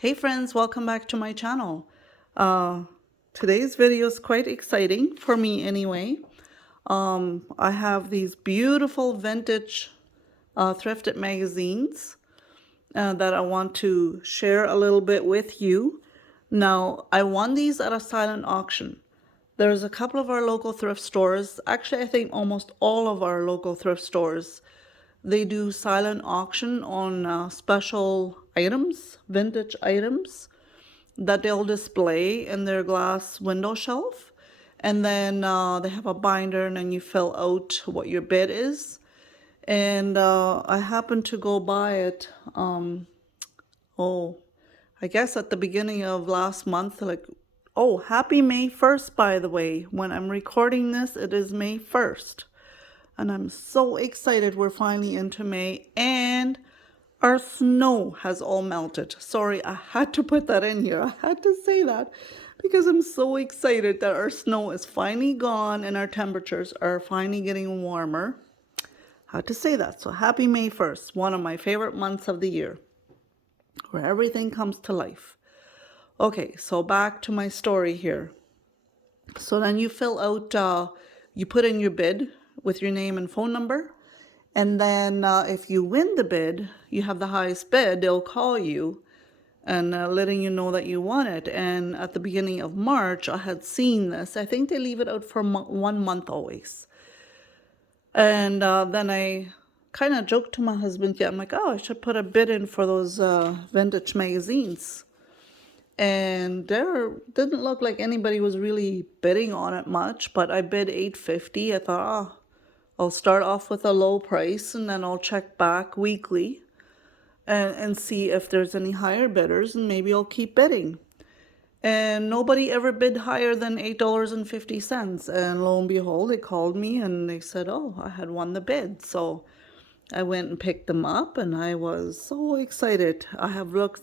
Hey friends, welcome back to my channel. Today's video is quite exciting for me anyway. I have these beautiful vintage thrifted magazines that I want to share a little bit with you. Now, I won these at a silent auction. There's a couple of our local thrift stores, actually I think almost all of our local thrift stores, they do silent auction on special items, vintage items that they'll display in their glass window shelf. And then they have a binder and then you fill out what your bid is. And I happened to go by it, I guess at the beginning of last month, happy May 1st, by the way. When I'm recording this, it is May 1st. And I'm so excited we're finally into May and our snow has all melted. Sorry, I had to put that in here. I had to say that because I'm so excited that our snow is finally gone and our temperatures are finally getting warmer. I had to say that. So happy May 1st, one of my favorite months of the year, where everything comes to life. Okay, so back to my story here. So then you fill out, you put in your bid with your name and phone number. And then if you win the bid, you have the highest bid, they'll call you and letting you know that you won it. And at the beginning of March, I had seen this. I think they leave it out for 1 month always. And then I kind of joked to my husband, I'm like, oh, I should put a bid in for those vintage magazines. And there didn't look like anybody was really bidding on it much, but I bid $8.50. I thought, I'll start off with a low price and then I'll check back weekly and see if there's any higher bidders, and maybe I'll keep bidding. And nobody ever bid higher than $8.50. And lo and behold, they called me and they said, oh, I had won the bid. So I went and picked them up and I was so excited. I have not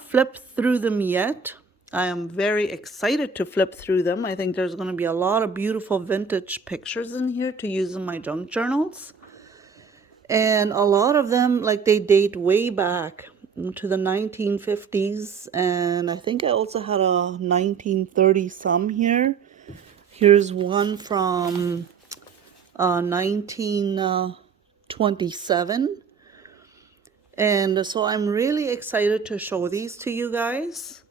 flipped through them yet. I am very excited to flip through them. I think there's going to be a lot of beautiful vintage pictures in here to use in my junk journals. And a lot of them, like, they date way back to the 1950s. And I think I also had a 1930 some here. Here's one from 1927. And so I'm really excited to show these to you guys.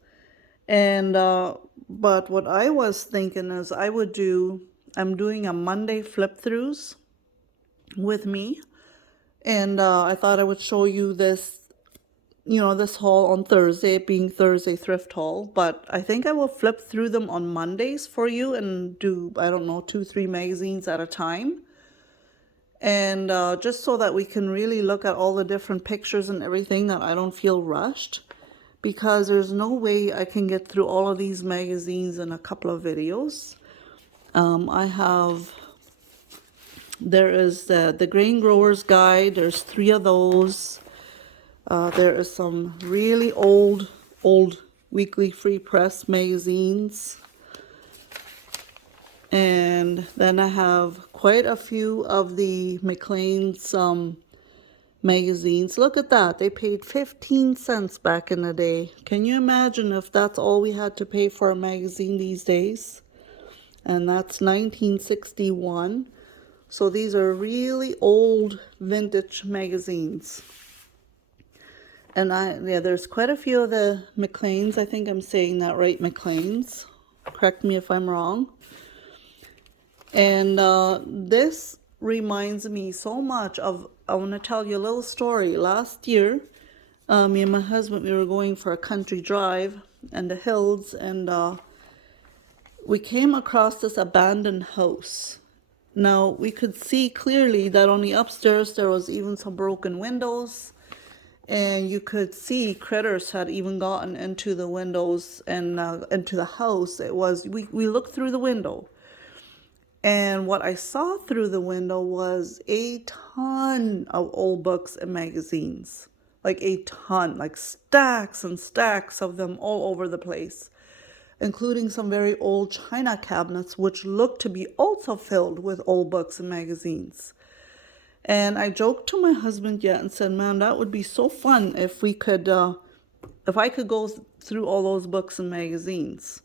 And but what I was thinking is I'm doing a Monday flip throughs with me, and I thought I would show you this, this haul on Thursday, being Thursday thrift haul. But I think I will flip through them on Mondays for you and do, I don't know, 2-3 magazines at a time. And just so that we can really look at all the different pictures and everything, that I don't feel rushed. Because there's no way I can get through all of these magazines in a couple of videos. There is the Grain Growers Guide. There's 3 of those. There is some really old weekly free press magazines. And then I have quite a few of the McLean's magazines. Look at that. They paid 15 cents back in the day. Can you imagine if that's all we had to pay for a magazine these days? And that's 1961. So these are really old vintage magazines. And there's quite a few of the McLean's. I think I'm saying that right, McLean's. Correct me if I'm wrong. And this reminds me so much of, I want to tell you a little story. Last year, me and my husband, we were going for a country drive in the hills, and we came across this abandoned house. Now, we could see clearly that on the upstairs there was even some broken windows, and you could see critters had even gotten into the windows and into the house. We looked through the window. And what I saw through the window was a ton of old books and magazines. Like a ton, like stacks and stacks of them all over the place. Including some very old china cabinets, which looked to be also filled with old books and magazines. And I joked to my husband and said, man, that would be so fun if we could if I could go through all those books and magazines.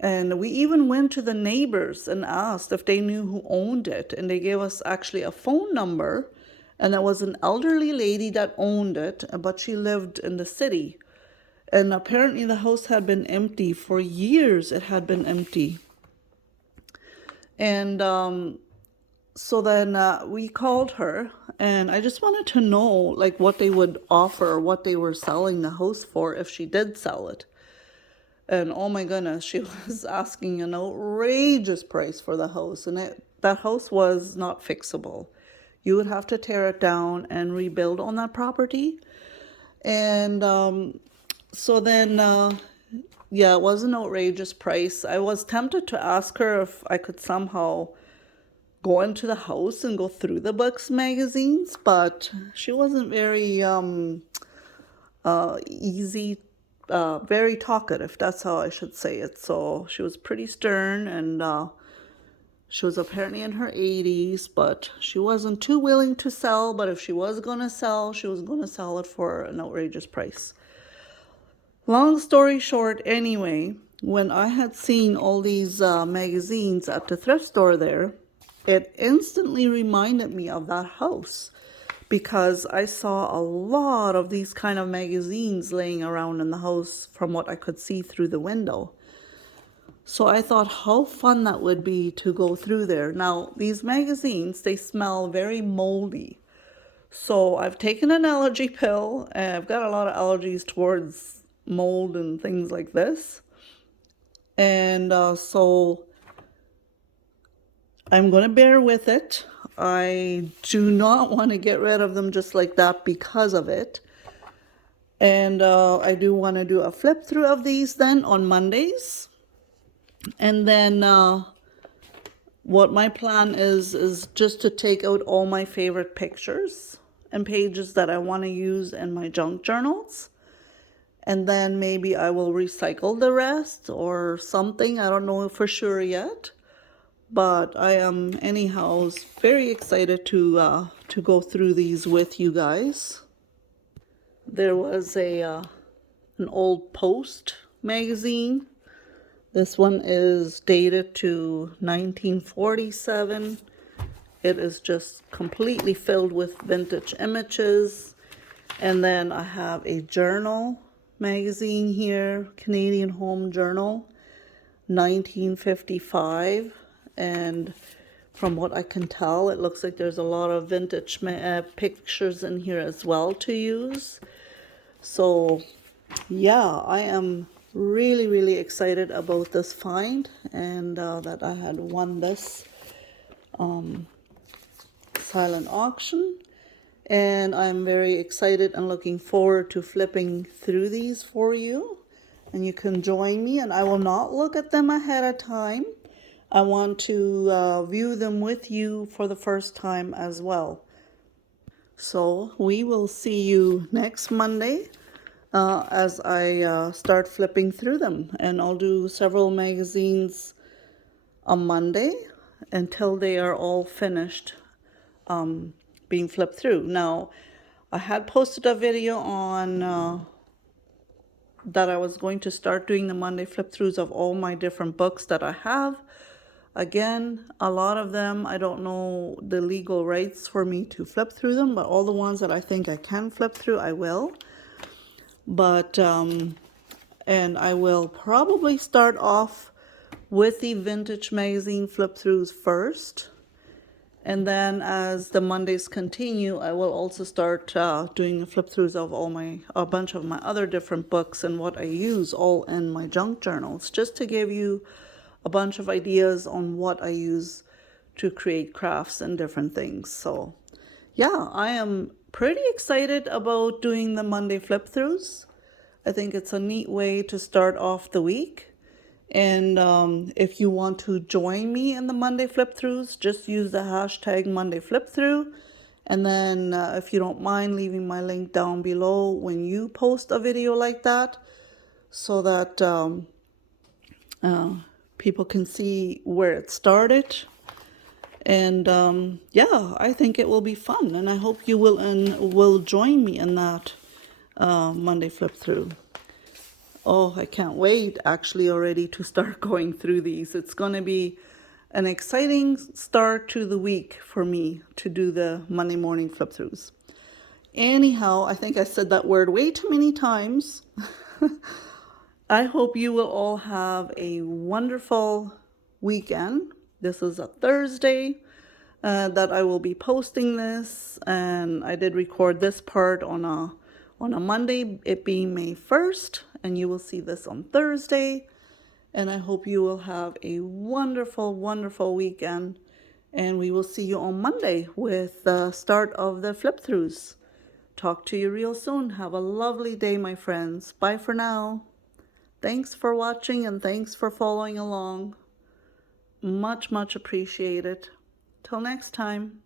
And we even went to the neighbors and asked if they knew who owned it. And they gave us actually a phone number. And it was an elderly lady that owned it, but she lived in the city. And apparently the house had been empty for years. It had been empty. And so then we called her. And I just wanted to know like what they would offer, what they were selling the house for if she did sell it. And oh my goodness, she was asking an outrageous price for the house. And that house was not fixable. You would have to tear it down and rebuild on that property. And so then, yeah, it was an outrageous price. I was tempted to ask her if I could somehow go into the house and go through the books magazines, but she wasn't very easy, very talkative, that's how I should say it. So she was pretty stern, and she was apparently in her 80s, but she wasn't too willing to sell. But if she was going to sell, she was going to sell it for an outrageous price. Long story short, anyway, when I had seen all these magazines at the thrift store there, it instantly reminded me of that house, because I saw a lot of these kind of magazines laying around in the house from what I could see through the window. So I thought how fun that would be to go through there. Now, these magazines, they smell very moldy. So I've taken an allergy pill, and I've got a lot of allergies towards mold and things like this. And so I'm going to bear with it. I do not want to get rid of them just like that because of it. And I do want to do a flip through of these then on Mondays. And then what my plan is just to take out all my favorite pictures and pages that I want to use in my junk journals. And then maybe I will recycle the rest or something. I don't know for sure yet. But I am anyhow very excited to go through these with you guys. There was an old Post magazine. This one is dated to 1947. It is just completely filled with vintage images. And then I have a journal magazine here, Canadian Home Journal, 1955. And from what I can tell, it looks like there's a lot of vintage pictures in here as well to use. So yeah, I am really, really excited about this find, and that I had won this silent auction. And I'm very excited and looking forward to flipping through these for you. And you can join me, and I will not look at them ahead of time. I want to view them with you for the first time as well. So we will see you next Monday as I start flipping through them. And I'll do several magazines on Monday until they are all finished being flipped through. Now, I had posted a video on that I was going to start doing the Monday flip throughs of all my different books that I have. Again, a lot of them, I don't know the legal rights for me to flip through them, but all the ones that I think I can flip through, I will. But, and I will probably start off with the vintage magazine flip throughs first. And then as the Mondays continue, I will also start doing the flip throughs of a bunch of my other different books and what I use all in my junk journals, just to give you a bunch of ideas on what I use to create crafts and different things. So yeah, I am pretty excited about doing the Monday flip throughs. I think it's a neat way to start off the week. And if you want to join me in the Monday flip throughs, just use the hashtag Monday flip through. And then if you don't mind leaving my link down below when you post a video like that, so that people can see where it started. And yeah, I think it will be fun, and I hope you will join me in that Monday flip through. Oh, I can't wait actually already to start going through these. It's going to be an exciting start to the week for me to do the Monday morning flip throughs. Anyhow, I think I said that word way too many times. I hope you will all have a wonderful weekend. This is a Thursday that I will be posting this, and I did record this part on a Monday, it being May 1st, and you will see this on Thursday. And I hope you will have a wonderful, wonderful weekend. And we will see you on Monday with the start of the flip throughs. Talk to you real soon. Have a lovely day, my friends. Bye for now. Thanks for watching and thanks for following along. Much, much appreciated. Till next time.